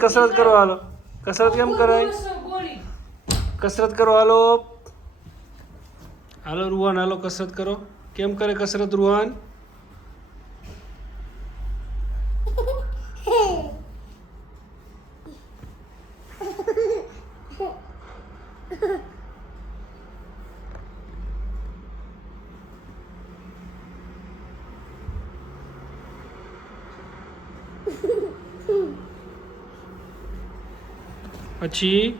कसरत करो हालो कसरत केम कराय कसरत करो हालो हालो रुहान हालो कसरत करो केम करे कसरत रुहान પછી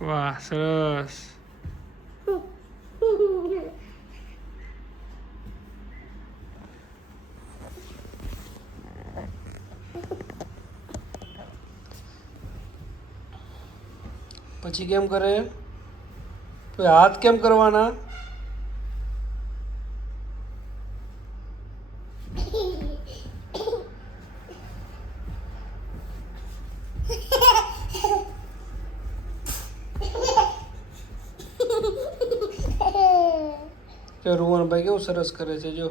વાહ સરસ પછી કેમ કરે તો હાથ કેમ કરવાના જો રોહનભાઈ કેવું સરસ કરે છે જો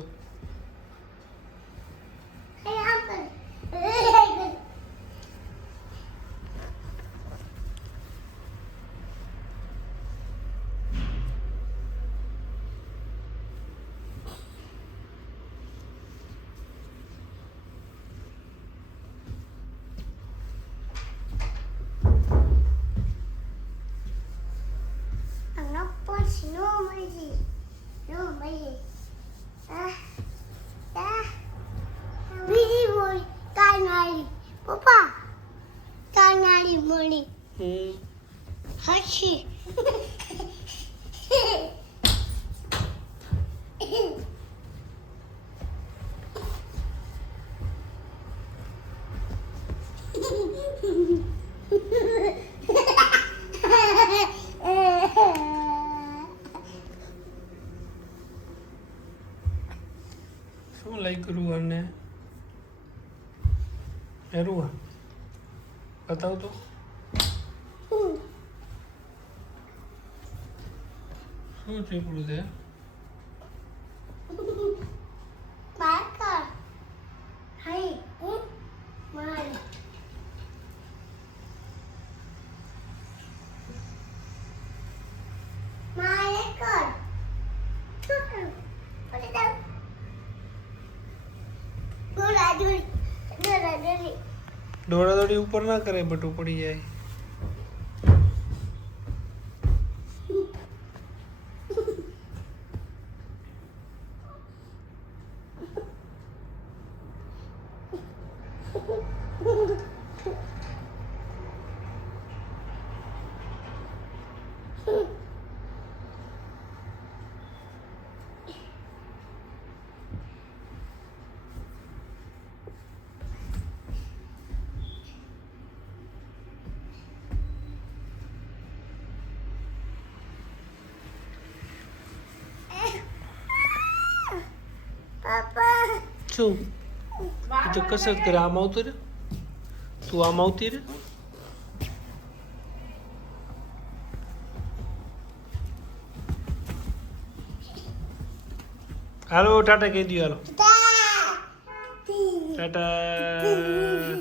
Papa, tangali muli. Hachi. શું લાઈક રૂહાનને હે રૂહાન બતાવ તો શું ચીપડું છે Baka. Hai. Mal. Malekor. Boleh tahu? Bola dulu. Bola dulu. દોડાદોડી ઉપર ના કરે બટું પડી જાય Papa. શું તો કસરત કરે આમ આવતું રે તું આમ આવતી રે હાલો ટાટા કહી દો હાલો ટાટા